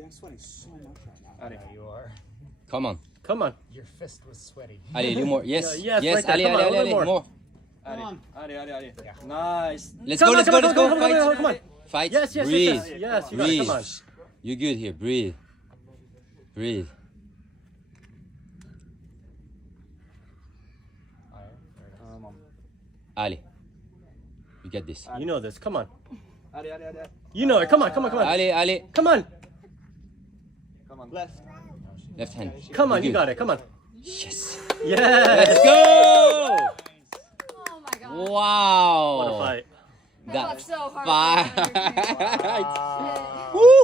Dude, I'm sweating so much right now. Ali, you are. Come on. Come on. Your fist was sweaty. Ali, a little more. Yes. Yes, Yes, right there. Ali, Come on, Ali, a little Ali, more. more. Ali, on. Ali. Nice. Let's go, let's go, let's go. Fight. Come on. Fight. Yes, yes, Breathe. yes, yes. Yes, you got it. Breathe. Come on. You're good here. Breathe. Breathe. Come on. Ali, you get this. You know this. Come on. Ali. You know it. Come on, come on, come on. Ali, Ali. Come on. Come on. Left. Left hand. Come on, You're you good. got it. Come on. Yes. Yes. Let's go. Oh my god. Wow. What a fight. That fought so hard. Fight. for everything. Woo.